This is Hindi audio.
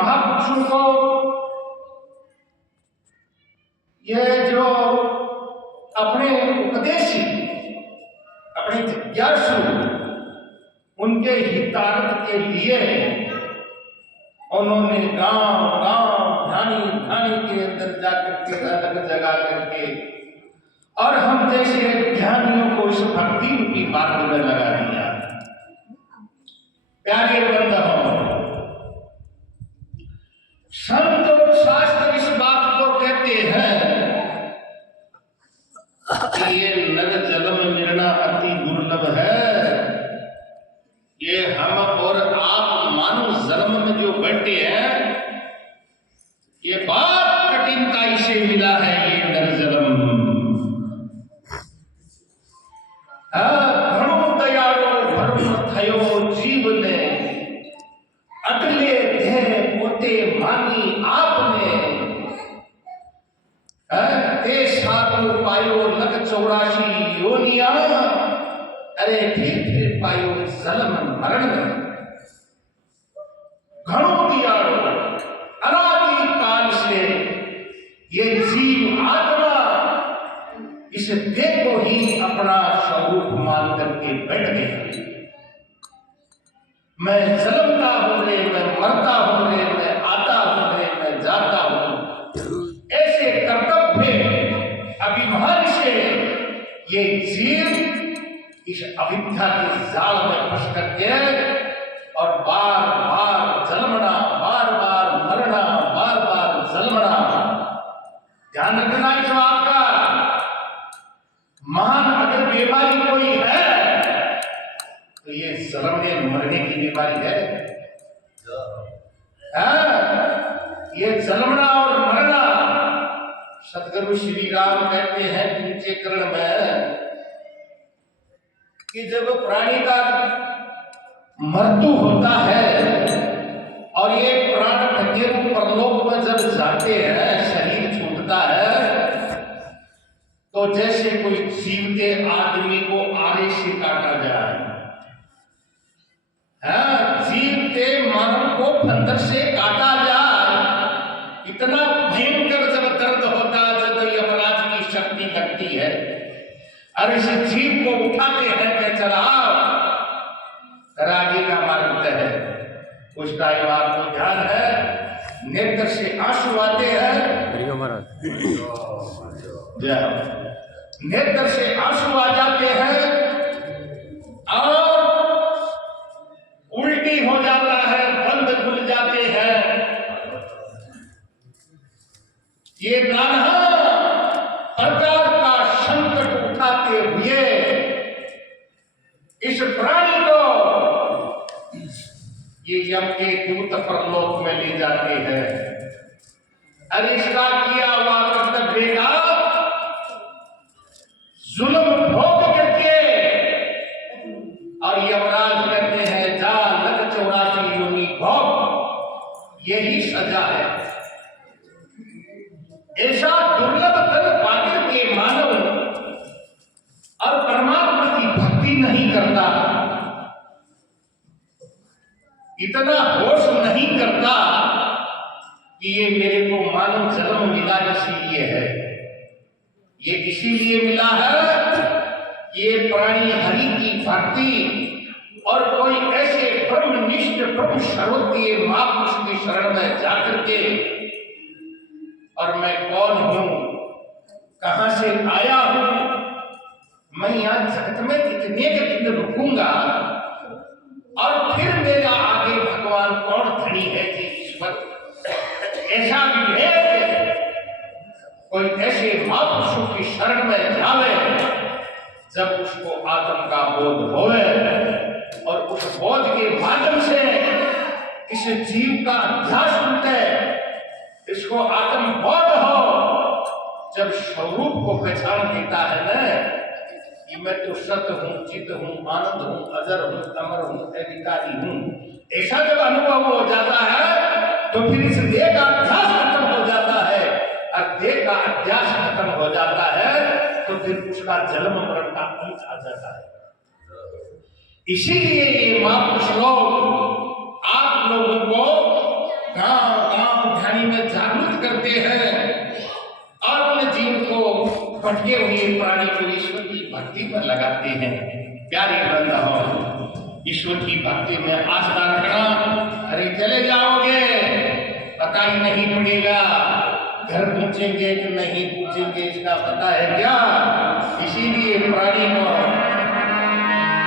महापुरुषों को यह जो अपने उपदेशी, अपने जिज्ञासु, उनके हितार्थ के लिए उन्होंने गांव गांव ढाणी ढाणी के अंदर जाकर के अलग जगा करके और हम जैसे ध्यानियों को इस भक्ति रूपी मार्ग में लगा दिया। प्यारे बंधुओं, संत और शास्त्र इस बात को कहते हैं कि ये नर जन्म मिलना अति दुर्लभ है। ये हम और आप मानव जन्म में जो बैठे हैं, ये बहुत कठिनताई से मिला है ये नर जन्म। घणो दयाळो धर्म थयो जीवने, अगले धैर्य पोते मानी आपने। ते साधु पायो लग 84 योनिया, अरे फिर पायो जन्म मरण में। घणो दयाळो, अनादि काल से ये जीव आत्मा इस देह को ही अपना स्वरूप मान करके बैठ गया। मैं जन्मता हूं रे, मैं मरता हूं रे, मैं आता हूं रे, मैं जाता हूं। ऐसे कर्तव्य अभिमान से ये जीव इस अविद्या के जाल में फंस करके और बार बार जन्मना, बार बार मरना, बार बार जन्मना। ध्यान रखना इस बात का। महान अगर बीमारी कोई है तो ये जन्मने मरने की बीमारी है। ये जन्मना और मरना। सतगुरु श्री राम कहते हैं पंचकरण में कि जब प्राणी का मृत्यु होता है और ये प्राण ढके परलोक में जब जाते हैं, शरीर छूटता है, तो जैसे कोई जीवते आदमी को आरे से काटा जाए, जीवते मानव को फंदर से काटा जाए, इतना भयंकर जब दर्द होता है जब यमराज की शक्ति लगती है और इस जीव को उठाते हैं कि चला आगे का मार्ग तय है। उस टाइम आपको ध्यान है, नेत्र से आंसू आते हैं, नेत्र से आंसू आ जाते हैं और उल्टी हो जाता है, बंद खुल जाते हैं। ये नाना प्रकार का संकट उठाते हुए इस प्राणी को ये यम के दूत परलोक में ले जाते हैं। अरे इसका किया हुआ कर्तव्य का जुल्म भोग करके और यमराज कहते हैं जा लग 84 योनि भोग, यही सजा है। ऐसा दुर्लभ धन पाकर के मानव और परमात्मा की भक्ति नहीं करता, इतना होश नहीं करता कि ये मेरे को मानव जन्म मिला इसीलिए है, ये इसीलिए मिला है कि ये प्राणी हरि की भक्ति और कोई ऐसे ब्रह्मनिष्ठ ब्रह्म सर्वज्ञ महापुरुष की शरण में जाकर के और मैं कौन हूं, कहां से आया हूं, मैं यहां जगत में कितने के दिन रुकूंगा और फिर मेरा आगे भगवान कौन धनी है कि ईश्वर, ऐसा विवेक कोई ऐसे महापुरुषों की शरण में जावे जब उसको आत्म का बोध होवे और उस बोध के माध्यम से इस जीव का अध्यास टूटे, इसको आत्म बोध हो, जब स्वरूप को पहचान देता है न कि मैं तो सत्य हूं, चित्त हूं, आनंद हूं, अजर हूं, अमर हूं, अधिकारी हूं, ऐसा जब अनुभव हो जाता है तो फिर इस देह का अध्यास खत्म हो जाता है और देह का अध्यास खत्म हो जाता है तो फिर उसका जन्म मरण का अंत आ जाता है। इसीलिए ये महापुरुष लोग आप लोगों को गांव भटके हुए प्राणी को ईश्वर की भक्ति पर लगाते हैं। प्यारे बंधुओं, ईश्वर की भक्ति में आस्था रखना, अरे चले जाओगे पता ही नहीं पड़ेगा, घर पहुंचेंगे कि नहीं पहुंचेंगे इसका पता है क्या। इसीलिए प्राणी को